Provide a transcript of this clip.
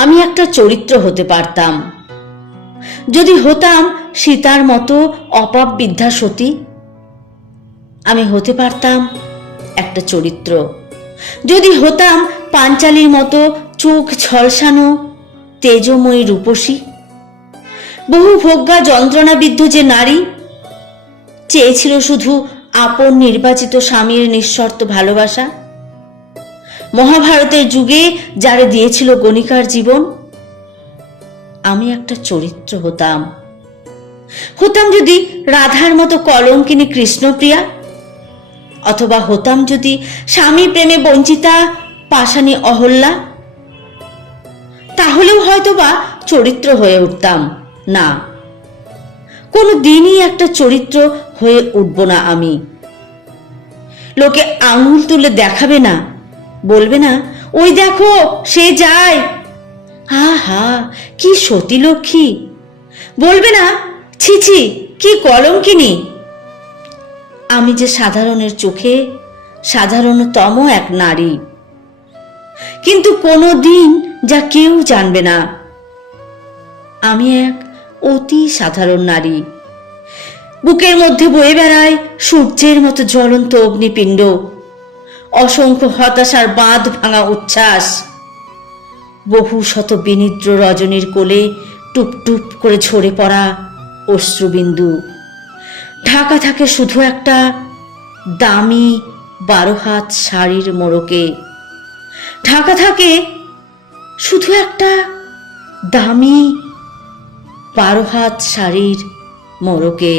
আমি একটা চরিত্র হতে পারতাম। যদি হতাম সীতার মতো অপাপ বিদ্যা সতী, আমি হতে পারতাম একটা চরিত্র। যদি হতাম পাঞ্চালীর মতো চোখ ঝলসানো তেজময়ী রূপসী, বহু ভোগ্যা যন্ত্রণাবিদ্ধ যে নারী চেয়েছিল শুধু আপন নির্বাচিত স্বামীর নিঃশর্ত ভালোবাসা, মহাভারতের যুগে যারে দিয়েছিল গণিকার জীবন, আমি একটা চরিত্র হতাম। হতাম যদি রাধার মতো কলঙ্কিনী কৃষ্ণপ্রিয়া, অথবা হতাম যদি স্বামী প্রেমে বঞ্চিতা পাষাণী অহল্যা, তাহলেও হয়তোবা চরিত্র হয়ে উঠতাম না। কোনো দিনই একটা চরিত্র হয়ে উঠব না আমি। লোকে আঙুল তুলে দেখাবে না, বলবে না ওই দেখো সে যায়, আহা কি সতী লক্ষ্মী, বলবে না ছি ছি কি কলঙ্কিনী। আমি যে সাধারণের চোখে সাধারণতম এক নারী, কিন্তু কোনো দিন যা কেউ জানবে না, আমি এক অতি সাধারণ নারী। বুকের মধ্যে বয়ে বেড়ায় সূর্যের মতো জ্বলন্ত অগ্নিপিণ্ড, অসংখ্য হতাশার বাঁধ ভাঙা উচ্ছ্বাস, বহু শত বিনিদ্র রজনীর কোলে টুপ টুপ করে ঝরে পড়া অশ্রুবিন্দু। ঢাকা থাকে শুধু একটা দামি 12 হাত শাড়ির মোড়কে, ঢাকা থাকে শুধু একটা দামি 12 হাত শাড়ির মোড়কে।